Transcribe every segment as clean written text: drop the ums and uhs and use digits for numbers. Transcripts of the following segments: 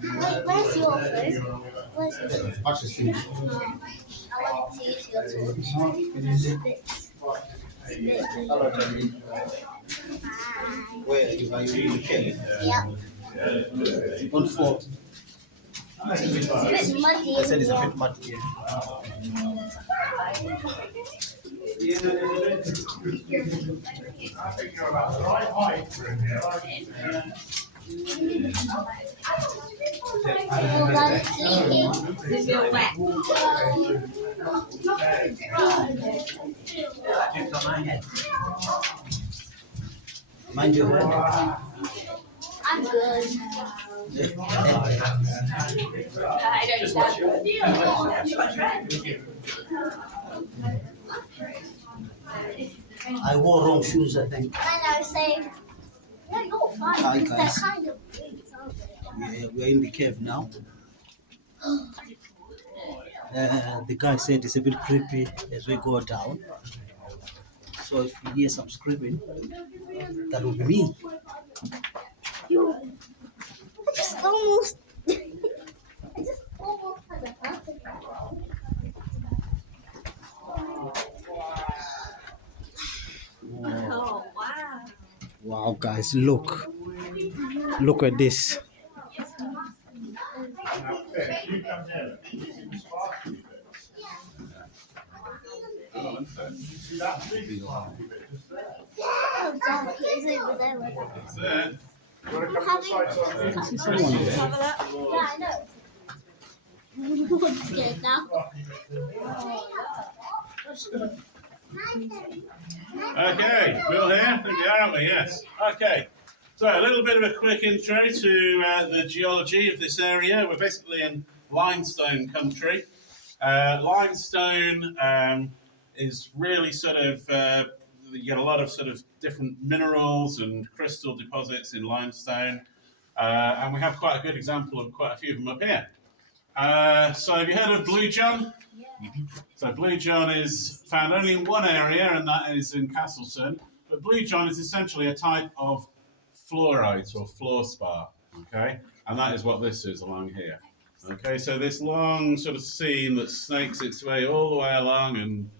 Wait, where's your phone? Where's your phone? Watch this thing. I want to use your torch. Hello, Tony. Where are you in the cave? Yeah. On four. It's a bit muddy. I said it's a bit muddy here. I think you're about the right height for him here, aren't you? Mind your head. I'm good. I wore wrong shoes, I think. And I say, no, you're fine. Hi, Because guys. they're kind of big, aren't they? Yeah, we're in the cave now. The guy said it's a bit creepy as we go down. So if you hear some screaming, that will be me. I just almost had a heart attack. Wow. Oh, wow. Wow, guys, look. Look at this. Oh, exactly. It's over there. Want to come to the side so Someone there. Have a look. Yeah, I know. I'm scared now. Okay, we're all here? I think we are, aren't we? Yes. Okay. So a little bit of a quick intro to the geology of this area. We're basically in limestone country. Limestone is really sort of, you get a lot of sort of different minerals and crystal deposits in limestone. And we have quite a good example of quite a few of them up here. So have you heard of Blue John? So Blue John is found only in one area, and that is in Castleton. But Blue John is essentially a type of fluorite or fluorspar, okay? And that is what this is along here. Okay, so this long sort of seam that snakes its way all the way along and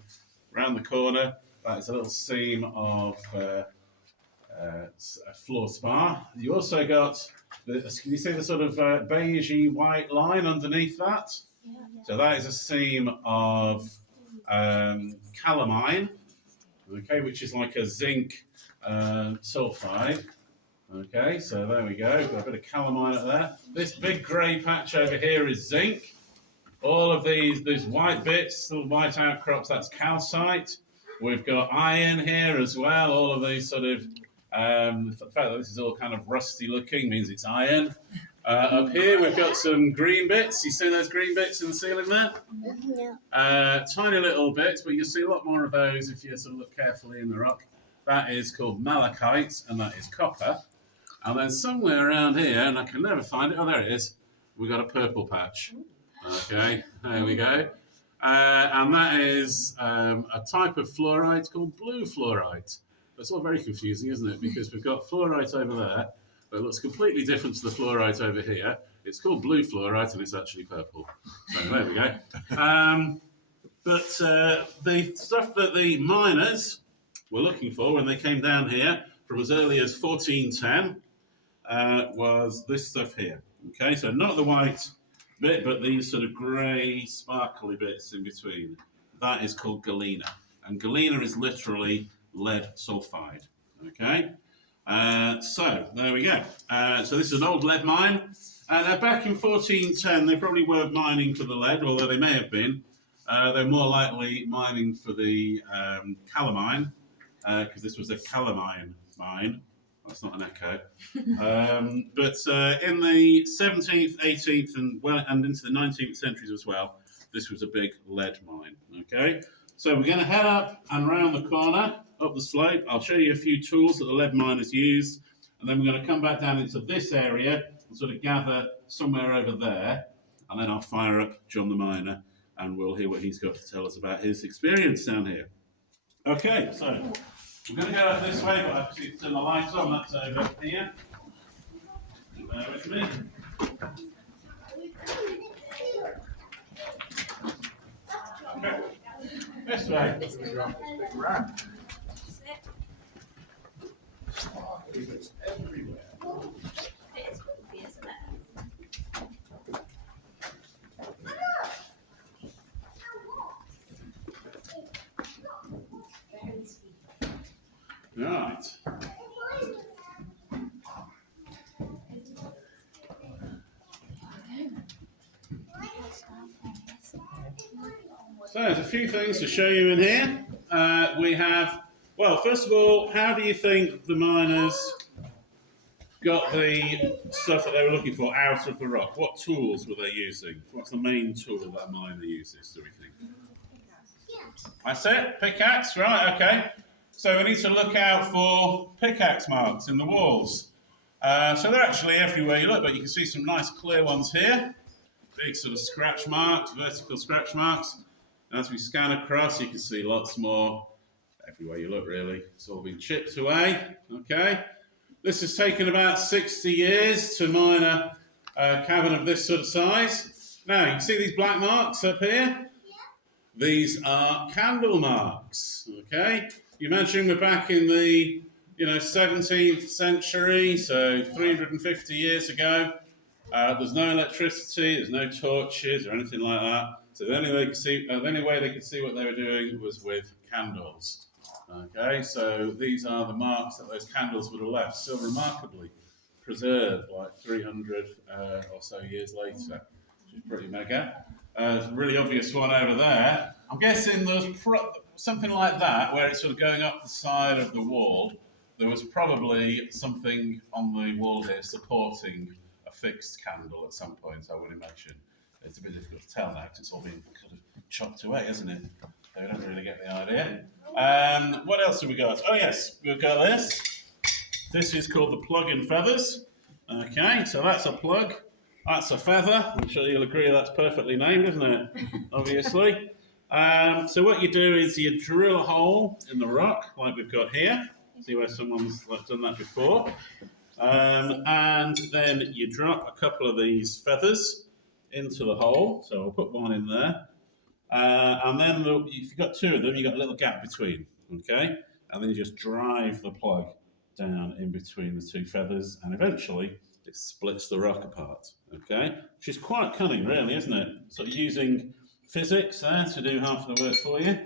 around the corner, that is a little seam of fluorspar. You also got, can you see the sort of beigey white line underneath that? So that is a seam of calamine, okay, which is like a zinc sulfide. Okay, so there we go. Got a bit of calamine up there. This big grey patch over here is zinc. All of these white bits, little white outcrops, that's calcite. We've got iron here as well. All of these sort of, the fact that this is all kind of rusty looking means it's iron. Up here we've got some green bits. You see those green bits in the ceiling there? Yeah. Tiny little bits, but you'll see a lot more of those if you sort of look carefully in the rock. That is called malachite, and that is copper. And then somewhere around here, and I can never find it, oh there it is, we've got a purple patch. Okay, there we go. And that is a type of fluorite called blue fluorite. It's all very confusing, isn't it? Because we've got fluorite over there, but it looks completely different to the fluorite over here. It's called blue fluorite, and it's actually purple. So there we go. But the stuff that the miners were looking for when they came down here from as early as 1410 was this stuff here. Okay, so not the white bit, but these sort of grey, sparkly bits in between. That is called galena. And galena is literally lead sulfide. Okay, so there we go. So this is an old lead mine. And back in 1410, they probably weren't mining for the lead, although they may have been. They're more likely mining for the calamine, because this was a calamine mine. That's not an echo. But in the 17th, 18th, and into the 19th centuries as well, this was a big lead mine. Okay, so we're going to head up and round the corner, up the slope. I'll show you a few tools that the lead miners used, and then we're going to come back down into this area and sort of gather somewhere over there, and then I'll fire up John the miner, and we'll hear what he's got to tell us about his experience down here. Okay, so we're going to go up this way, but I have to turn the lights on. That's over here. Bear with me. This way. It's round. It's everywhere. It's creepy, isn't it? Right. So there's a few things to show you in here. We have, well, first of all, how do you think the miners got the stuff that they were looking for out of the rock? What tools were they using? What's the main tool that a miner uses, do we think? That's it, pickaxe, right, okay. So we need to look out for pickaxe marks in the walls. So they're actually everywhere you look, but you can see some nice clear ones here. Big sort of scratch marks, vertical scratch marks. As we scan across, you can see lots more everywhere you look, really. It's all been chipped away, okay. This has taken about 60 years to mine a cavern of this sort of size. Now, you can see these black marks up here? These are candle marks, okay? You imagine we're back in the 17th century, so 350 years ago. There's no electricity, there's no torches or anything like that. So the only way they could see what they were doing was with candles. Okay, so these are the marks that those candles would have left, still remarkably preserved, like 300 or so years later, which is pretty mega. There's a really obvious one over there. I'm guessing there's something like that, where it's sort of going up the side of the wall. There was probably something on the wall here supporting a fixed candle at some point, I would imagine. It's a bit difficult to tell now because it's all been sort of chopped away, isn't it? So we don't really get the idea. What else have we got? Oh yes, we've got this. This is called the plug and feathers. Okay, so that's a plug. That's a feather. I'm sure you'll agree that's perfectly named, isn't it? Obviously. So what you do is you drill a hole in the rock, like we've got here. See where someone's done that before. And then you drop a couple of these feathers into the hole. So I'll put one in there. And then if you've got two of them, you've got a little gap between. Okay? And then you just drive the plug down in between the two feathers, and eventually it splits the rock apart. Okay? Which is quite cunning, really, isn't it? So using physics there to do half the work for you.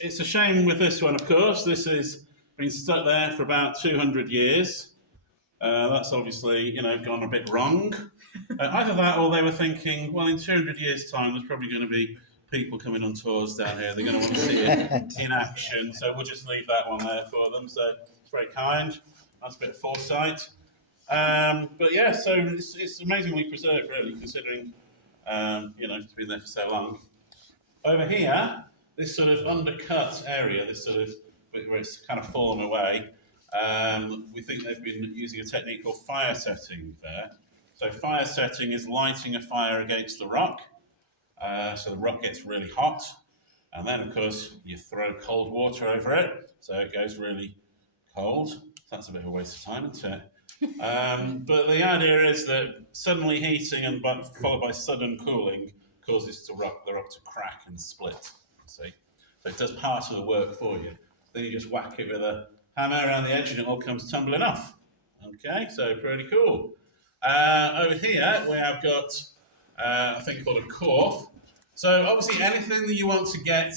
It's a shame with this one, of course. This has been stuck there for about 200 years. That's obviously, gone a bit wrong. Either that, or they were thinking, well, in 200 years' time, there's probably going to be people coming on tours down here. They're going to want to see it in action, so we'll just leave that one there for them. So it's very kind. That's a bit of foresight. But yeah, so it's amazingly preserved, really, considering, it's been there for so long. Over here, this sort of undercut area, this sort of where it's kind of fallen away, we think they've been using a technique called fire setting there. So fire setting is lighting a fire against the rock. So the rock gets really hot, and then, of course, you throw cold water over it, so it goes really cold. That's a bit of a waste of time, isn't it? But the idea is that suddenly heating and followed by sudden cooling causes the rock to crack and split. See, so it does part of the work for you. Then you just whack it with a hammer around the edge, and it all comes tumbling off. Okay, so pretty cool. Over here we have got a thing called a corf. So obviously anything that you want to get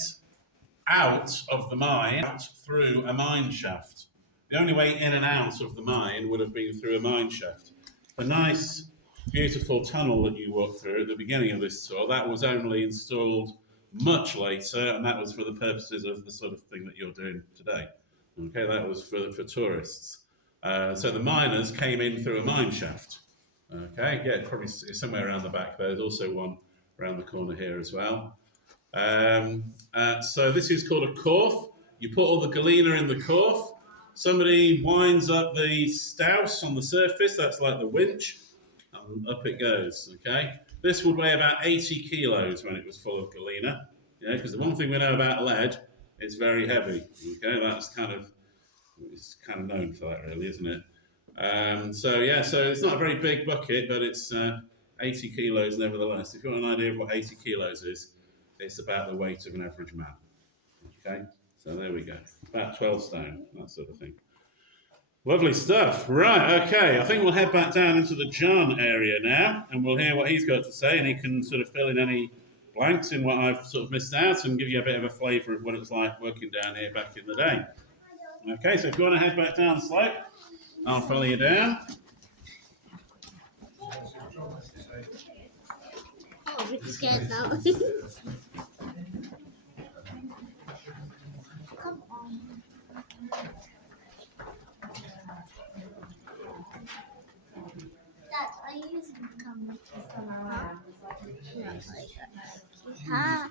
out of the mine, out through a mine shaft. The only way in and out of the mine would have been through a mine shaft. The nice, beautiful tunnel that you walked through at the beginning of this tour, that was only installed much later, and that was for the purposes of the sort of thing that you're doing today. Okay, that was for tourists. So the miners came in through a mine shaft. Okay, yeah, probably somewhere around the back there. There's also one around the corner here as well. So this is called a corf. You put all the galena in the corf. Somebody winds up the stouse on the surface. That's like the winch. And up it goes, okay? This would weigh about 80 kilos when it was full of galena. Yeah, because the one thing we know about lead, it's very heavy. Okay, it's kind of known for that, really, isn't it? So it's not a very big bucket, but it's 80 kilos nevertheless. If you want an idea of what 80 kilos is, it's about the weight of an average man. Okay, so there we go. About 12 stone, that sort of thing. Lovely stuff. Right, okay, I think we'll head back down into the John area now, and we'll hear what he's got to say, and he can sort of fill in any blanks in what I've sort of missed out and give you a bit of a flavour of what it's like working down here back in the day. Okay, so if you want to head back down the slope, I'll follow you down. Oh, I'm a bit scared now. Come on. Dad, are you using the camera? Yeah.